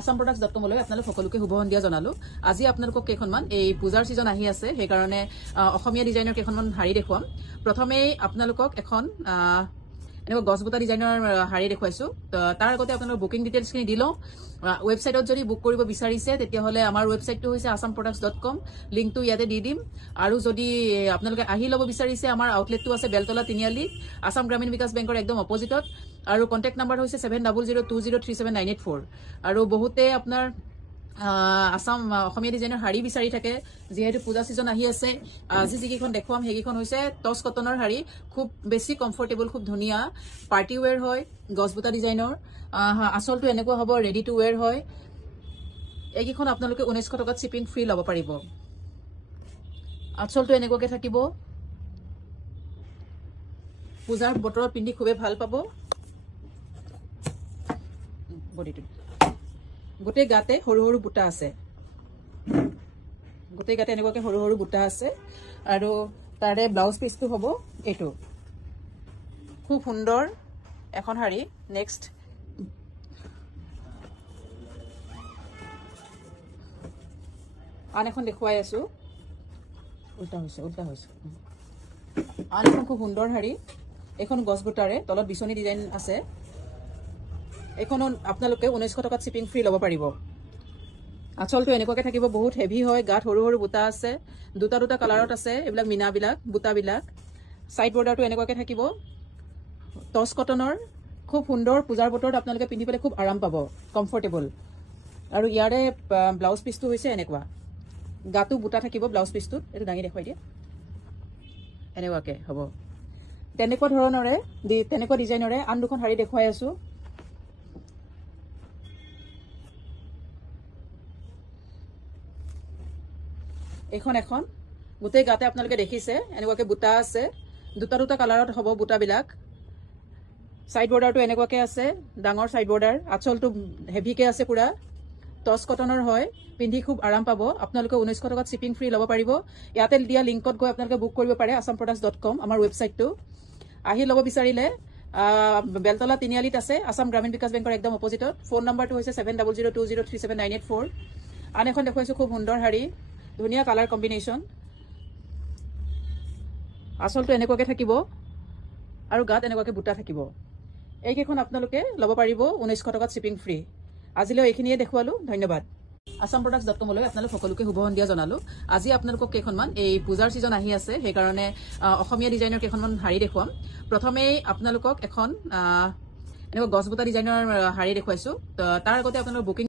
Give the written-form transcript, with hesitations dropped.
আসাম প্ৰডাক্টছ.com লৈ আপোনালোক সকলোকে শুভ সন্ধিয়া জনালো। আজি আপোনালোকক কেইখনমান এই পূজাৰ সিজন আহি আছে, সেই কাৰণে অসমীয়া ডিজাইনৰ কেইখনমান শাড়ী দেখুৱাম। প্ৰথমে আপোনালোকক এখন এনেকুৱা গছবুটা ডিজাইনৰ শাড়ী দেখুৱাইছো। তাৰ আগতে আপোনালোকৰ বুকিং ডিটেইলছখিনি দি লওঁ। ৱেবছাইটত যদি বুক কৰিব বিচাৰিছে তেতিয়াহ'লে আমাৰ ৱেবছাইটটো হৈছে asamproducts.com, লিংকটো ইয়াতে দি দিম। আৰু যদি আপোনালোকে আহি ল'ব বিচাৰিছে, আমাৰ আউটলেটটো আছে বেলতলা তিনিআলি, আসাম গ্ৰামীণ বিকাশ বেংকৰ একদম অপজিটত। আৰু কণ্টেক্ট নাম্বাৰ হৈছে 7002037984। আৰু বহুতে আপোনাৰ অসমীয়া ডিজাইনৰ শাড়ী বিচাৰি থাকে, যিহেতু পূজা ছিজন আহি আছে। আজি যিকেইখন দেখুৱাম সেইকেইখন হৈছে টচ কটনৰ শাড়ী, খুব বেছি কমফৰ্টেবল, খুব ধুনীয়া পাৰ্টি ৱেৰ হয়, গছবুটা ডিজাইনৰ। আচলটো এনেকুৱা হ'ব, ৰেডি টু ৱেৰ হয়। এইকেইখন আপোনালোকে 1900 টকাত শ্বিপিং ফ্ৰী ল'ব পাৰিব। আচলটো এনেকুৱাকে থাকিব, পূজাৰ বতৰত পিন্ধি খুবেই ভাল পাব। গোটেই গাতে সৰু সৰু বুটা আছে, গোটেই গাতে এনেকুৱাকে সৰু সৰু বুটা আছে। আৰু তাৰে ব্লাউজ পিচটো হ'ব এইটো। খুব সুন্দৰ এখন শাড়ী। নেক্সট আন এখন দেখুৱাই আছো। উল্টা হৈছে আন এখন খুব সুন্দৰ শাড়ী। এইখন গছ বুটাৰে, তলত বিচনী ডিজাইন আছে। এইখনো আপোনালোকে 1900 টকাত শ্বিপিং ফ্ৰী ল'ব পাৰিব। আচলটো এনেকুৱাকে থাকিব, বহুত হেভি হয়, গাত সৰু সৰু বুটা আছে, দুটা দুটা কালাৰত আছে এইবিলাক মিনাবিলাক, বুটাবিলাক। ছাইড বৰ্ডাৰটো এনেকুৱাকে থাকিব, টচ কটনৰ, খুব সুন্দৰ। পূজাৰ বতৰত আপোনালোকে পিন্ধি পেলাই খুব আৰাম পাব, কমফৰ্টেবল। আৰু ইয়াৰে ব্লাউজ পিচটো হৈছে এনেকুৱা, গাটো বুটা থাকিব ব্লাউজ পিচটোত। এইটো দাঙি দেখুৱাই দিয়ে, এনেকুৱাকে হ'ব। তেনেকুৱা ধৰণৰে, তেনেকুৱা ডিজাইনৰে আন দুখন শাড়ী দেখুৱাই আছো। এইখন এখন গোটেই গাতে আপোনালোকে দেখিছে এনেকুৱাকে বুটা আছে, দুটা দুটা কালাৰত হ'ব বুটাবিলাক। ছাইড বৰ্ডাৰটো এনেকুৱাকে আছে, ডাঙৰ ছাইড বৰ্ডাৰ। আচলটো হেভিকে আছে পুৰা, টচ কটনৰ হয়, পিন্ধি খুব আৰাম পাব। আপোনালোকে 1900 টকাত শ্বিপিং ফ্ৰী ল'ব পাৰিব। ইয়াতে দিয়া লিংকত গৈ আপোনালোকে বুক কৰিব পাৰে, asamproducts.com আমাৰ ৱেবছাইটটো। আহি ল'ব বিচাৰিলে বেলতলা তিনিআলিত আছে, আসাম গ্ৰামীণ বিকাশ বেংকৰ একদম অপজিটত। ফোন নম্বৰটো হৈছে 7002037984। আন এখন দেখুৱাইছো, খুব সুন্দৰ শাড়ী, ধুনীয়া কালাৰ কম্বিনেশ্যন। আচলটো এনেকুৱাকে থাকিব আৰু গাত এনেকুৱাকে বুটা থাকিব। এইকেইখন আপোনালোকে ল'ব পাৰিব 1900 টকাত শ্বিপিং ফ্ৰী। আজিলৈ এইখিনিয়ে দেখুৱালো, ধন্যবাদ। আসাম প্ৰডাক্টছ.com লৈ আপোনালোক সকলোকে শুভ সন্ধিয়া জনালো। আজি আপোনালোকক কেইখনমান এই পূজাৰ ছিজন আহি আছে, সেইকাৰণে অসমীয়া ডিজাইনৰ কেইখনমান শাড়ী দেখুৱাম। প্ৰথমেই আপোনালোকক এখন এনেকুৱা গছবুটা ডিজাইনৰ শাড়ী দেখুৱাইছো। তাৰ আগতে আপোনালোকৰ বুকিং